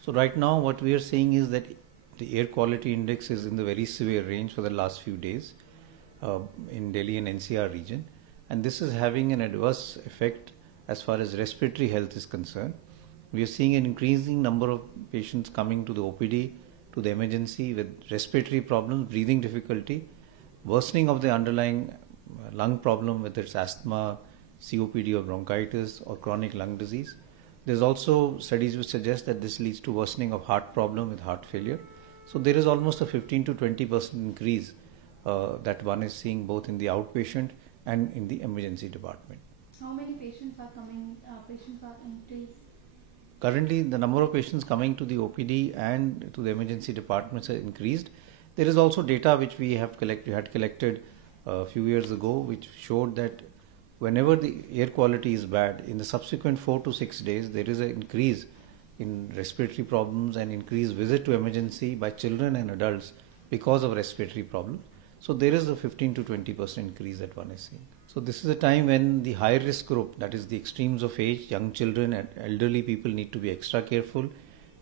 So right now what we are seeing is that the air quality index is in the very severe range for the last few days in Delhi and NCR region, and this is having an adverse effect as far as respiratory health is concerned. We are seeing an increasing number of patients coming to the OPD, to the emergency with respiratory problems, breathing difficulty, worsening of the underlying lung problem, whether it's asthma, COPD or bronchitis or chronic lung disease. There's also studies which suggest that this leads to worsening of heart problem with heart failure. So there is almost a 15 to 20% increase that one is seeing both in the outpatient and in the emergency department. How many patients are coming? Patients are increased? Currently, the number of patients coming to the OPD and to the emergency departments has increased. There is also data which we had collected a few years ago, which showed that whenever the air quality is bad, in the subsequent 4 to 6 days, there is an increase in respiratory problems and increased visit to emergency by children and adults because of respiratory problems. So there is a 15 to 20% increase that one is seeing. So this is a time when the high risk group, that is the extremes of age, young children and elderly people, need to be extra careful.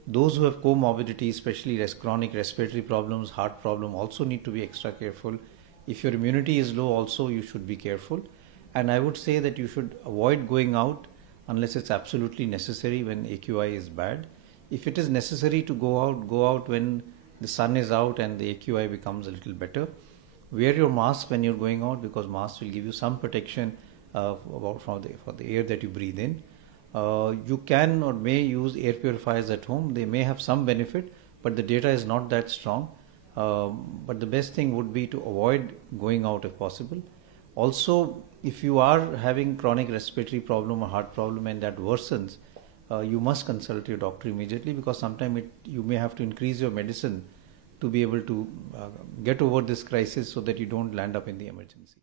Those who have co-morbidities, especially chronic respiratory problems, heart problem, also need to be extra careful. If your immunity is low also, you should be careful. And I would say that you should avoid going out unless it's absolutely necessary when AQI is bad. If it is necessary to go out when the sun is out and the AQI becomes a little better. Wear your mask when you're going out, because masks will give you some protection for the air that you breathe in. You can or may use air purifiers at home. They may have some benefit, but the data is not that strong. But the best thing would be to avoid going out if possible. Also, if you are having chronic respiratory problem or heart problem and that worsens, you must consult your doctor immediately, because sometimes you may have to increase your medicine to be able to get over this crisis so that you don't land up in the emergency.